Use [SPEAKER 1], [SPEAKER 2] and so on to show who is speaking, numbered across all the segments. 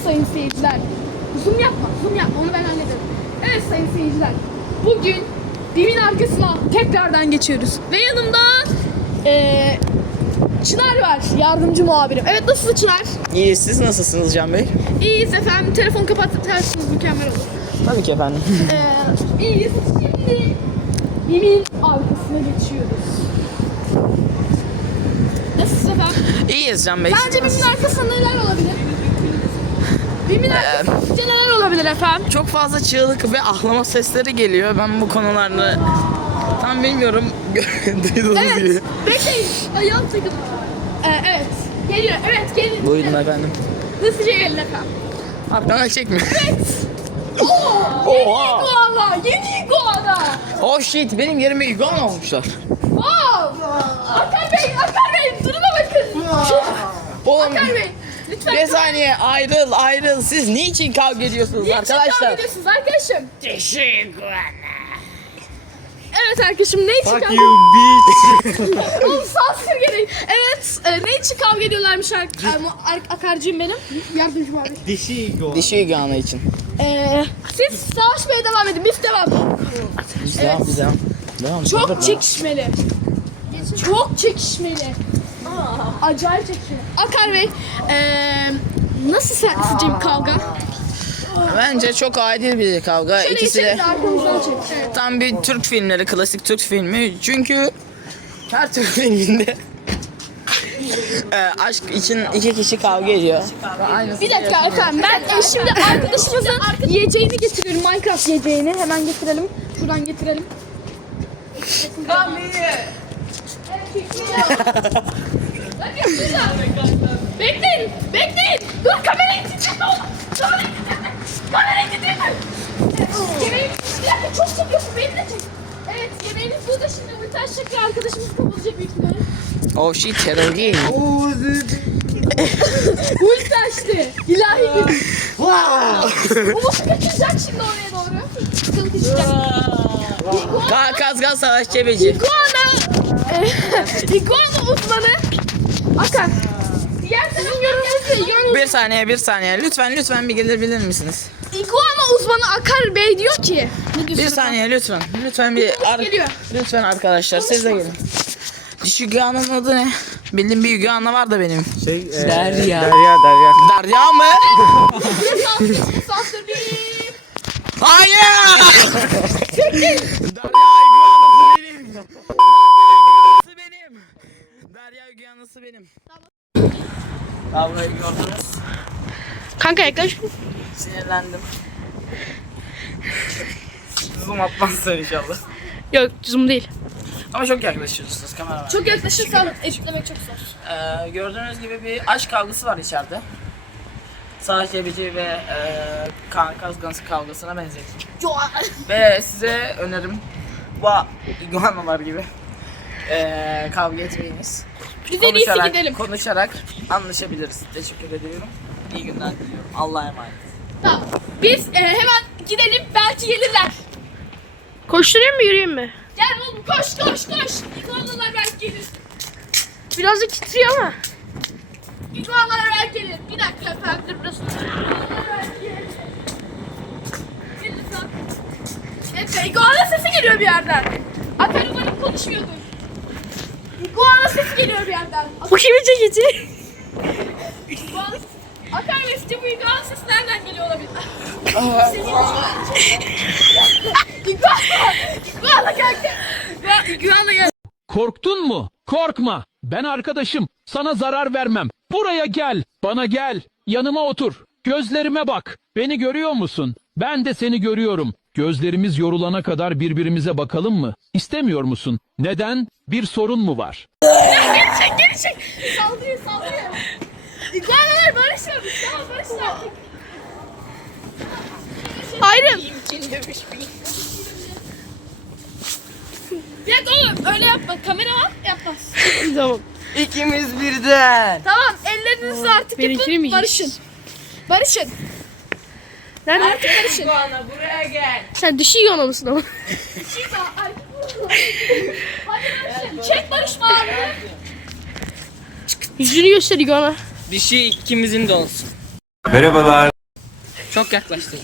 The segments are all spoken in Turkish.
[SPEAKER 1] sayın seyirciler. Zoom yapma onu ben hallederim. Evet sayın seyirciler. Bugün BİM'in arkasına tekrardan geçiyoruz. Ve yanımda Çınar var, yardımcı muhabirim. Evet, nasılsın Çınar?
[SPEAKER 2] İyi, siz nasılsınız Can Bey?
[SPEAKER 1] İyiyiz efendim. Telefon kapatırsanız mükemmel olur.
[SPEAKER 2] Tabii ki efendim.
[SPEAKER 1] İyiyiz. Şimdi BİM'in arkasına geçiyoruz. Nasılsın efendim?
[SPEAKER 2] İyiyiz Can Bey.
[SPEAKER 1] Bence BİM'in arkasında neler olabilir? BİM'in arkasında neler olabilir efendim?
[SPEAKER 2] Çok fazla çığlık ve ahlama sesleri geliyor. Ben bu konularda tam bilmiyorum. Duyduğunuz gibi.
[SPEAKER 1] Evet. Bekleyin. Ayağım takıldı. Evet. Geliyor. Evet, gelin.
[SPEAKER 2] Buyurun efendim.
[SPEAKER 1] Hızlıca gelin efendim.
[SPEAKER 2] Arkadan çekme.
[SPEAKER 1] Evet. Yeni
[SPEAKER 2] Oha!
[SPEAKER 1] iguana. Yeni iguana.
[SPEAKER 2] Oh shit, benim yerime iguana olmuşlar.
[SPEAKER 1] Wow. Akar Bey. Duruma bakın.
[SPEAKER 2] Oğlum,
[SPEAKER 1] Akar Bey. Lütfen.
[SPEAKER 2] bir saniye, ayrıl. Siz niçin kavga ediyorsunuz
[SPEAKER 1] Niçin kavga
[SPEAKER 2] arkadaşlar?
[SPEAKER 1] ediyorsunuz arkadaşım?
[SPEAKER 2] Dişi iguana.
[SPEAKER 1] Evet arkadaşım, ne için
[SPEAKER 3] Fuck
[SPEAKER 1] kavga
[SPEAKER 3] you bitch.
[SPEAKER 1] Oğlum sansür gerek. Evet, ne için kavga ediyorlarmış Akarcığım benim? Yardımcım abi.
[SPEAKER 3] Dişi iguana.
[SPEAKER 2] Dişi iguana için.
[SPEAKER 1] Siz savaşmaya devam edin, biz devam.
[SPEAKER 2] Biz
[SPEAKER 1] Evet.
[SPEAKER 2] devam.
[SPEAKER 1] Çok çekişmeli. Çok çekişmeli. Acayip çekişmeli. Akar Bey, nasıl sizce bir kavga?
[SPEAKER 2] Bence çok adil bir kavga.
[SPEAKER 1] Şöyle
[SPEAKER 2] İkisi
[SPEAKER 1] geçelim
[SPEAKER 2] de
[SPEAKER 1] de arkamızdan çek. Evet.
[SPEAKER 2] tam bir Türk filmleri, klasik Türk filmi. Çünkü her Türk filminde aşk için iki kişi kavga ediyor.
[SPEAKER 1] Bir dakika efendim, ben şimdi arkadaşımızın yiyeceğini getiriyorum, Minecraft yiyeceğini. Hemen getirelim, şuradan getirelim. Bekleyin. Dur, kamerayı titreme oğlum. Kamerayı titreme. Yemeğini, bir dakika, çok çekiyorsun, beni de çek. Evet, yemeğiniz burada, şimdi ulti açacak ve arkadaşımız kapatacak büyük ihtimalle.
[SPEAKER 2] Oh shit, terörist.
[SPEAKER 1] Ulti açtı. İlahi gibi. Umut'u kaçıracak şimdi oraya doğru. Sıkıntı işte.
[SPEAKER 2] Kaz savaş cebeci.
[SPEAKER 1] İguana uzmanı. Akar. Diğer tarafın yorumunu
[SPEAKER 2] Bir saniye. Lütfen bir gelebilir misiniz?
[SPEAKER 1] İguana uzmanı Akar Bey diyor ki. Ne diyorsun?
[SPEAKER 2] Bir saniye lütfen.
[SPEAKER 1] Geliyor.
[SPEAKER 2] Lütfen arkadaşlar, siz de gelin. Dişi iguananın adı ne? Bildiğim bir iguana var da benim. Derya. Derya mı?
[SPEAKER 1] Sansür bir.
[SPEAKER 2] Hayır! Derya iguanası benim. Derya iguanası benim. Kavgayı gördünüz.
[SPEAKER 1] Kanka yaklaş.
[SPEAKER 2] Sinirlendim. Zoom atmazsın inşallah.
[SPEAKER 1] Yok, zoom değil.
[SPEAKER 2] Ama çok yaklaşıyorsunuz kameraman.
[SPEAKER 1] Çok yaklaşırsan editlemek çok zor.
[SPEAKER 2] Gördüğünüz gibi bir aşk kavgası var içeride. Savaş cebici ve kan kazgansı kavgasına benzettim. Ve size önerim bu iguanalar gibi kavga etmeyiniz.
[SPEAKER 1] Biz en iyisi gidelim.
[SPEAKER 2] Konuşarak anlaşabiliriz. Teşekkür ediyorum. İyi günler diliyorum. Allah'a emanet.
[SPEAKER 1] Tamam. Biz hemen gidelim, belki gelirler. Koşturayım mı, yürüyeyim mi? Gel oğlum, koş. İguanalar belki gelir. Birazcık titriyor ama. İguanalar belki gelir. Bir dakika efendim, dur burası. İguanalar belki gelir. Gelin lütfen. Evet, iguana sesi geliyor bir yerden. Akar umarım konuşmuyordur. İguana sesi geliyor bir yerden. Bu kimin ceketi? İguana sesi. Akar ve sizce bu iguana sesi nereden geliyor olabilir? İguana kanka. Ya iguana ya.
[SPEAKER 4] Korktun mu? Korkma. Ben arkadaşım. Sana zarar vermem. Buraya gel. Bana gel. Yanıma otur. Gözlerime bak. Beni görüyor musun? Ben de seni görüyorum. Gözlerimiz yorulana kadar birbirimize bakalım mı? İstemiyor musun? Neden? Bir sorun mu var?
[SPEAKER 1] Geri çek. Saldırıyor. İguanalar barışmamış. Tamam, barışın artık. Ayrım. Ya oğlum, öyle yapma. Kamera var, yapmaz. Tamam.
[SPEAKER 2] İkimiz birden.
[SPEAKER 1] Tamam, ellerinizi artık yapın. Barışın. Nerede? Artık barışın.
[SPEAKER 2] Iguana buraya gel.
[SPEAKER 1] Sen dişi iguana mısın ama? Hadi barışın. Çek barışma abi. Yüzünü göster iguana.
[SPEAKER 2] Dişi ikimizin de olsun.
[SPEAKER 3] Merhabalar.
[SPEAKER 2] Çok yaklaştı.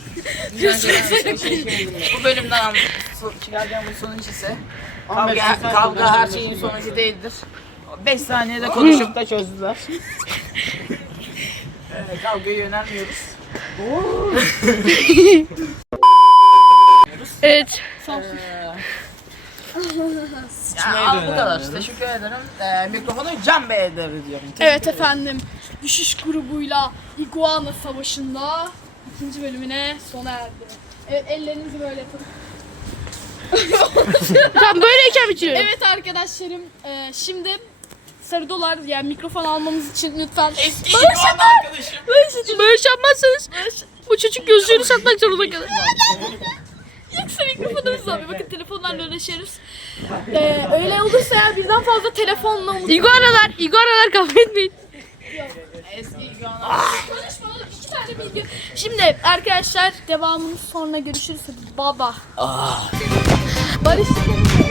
[SPEAKER 2] Bu bölümden çıkaracağım bu sonucu ise kavga her şeyin sonucu değildir. 5 saniyede konuşup da çözdüler. Kavgaya yönelmiyoruz.
[SPEAKER 1] Evet.
[SPEAKER 2] Bu kadar. Teşekkür ederim. Mikrofonu Can Bey'e devrediyorum.
[SPEAKER 1] Evet efendim. Düşüş grubuyla Iguana Savaşı'nda ikinci bölümüne sona erdi. Evet, ellerinizi böyle yapın. Tam böyleyken bitiriyorum. Evet arkadaşlarım, şimdi sarı dolar yani mikrofon almamız için lütfen bağış yapmazsanız bu çocuk gözlüğünü satmak zorunda kalır. Yoksa mikrofonumuzu alıyor. Bakın telefonlarla uğraşıyoruz. Öyle olursa ya birden fazla telefonla İguanalar kavga etmeyin. Konuşma oğlum, 2 tane bilgi. Şimdi arkadaşlar devamını sonra görüşürüz. Baba. Barış.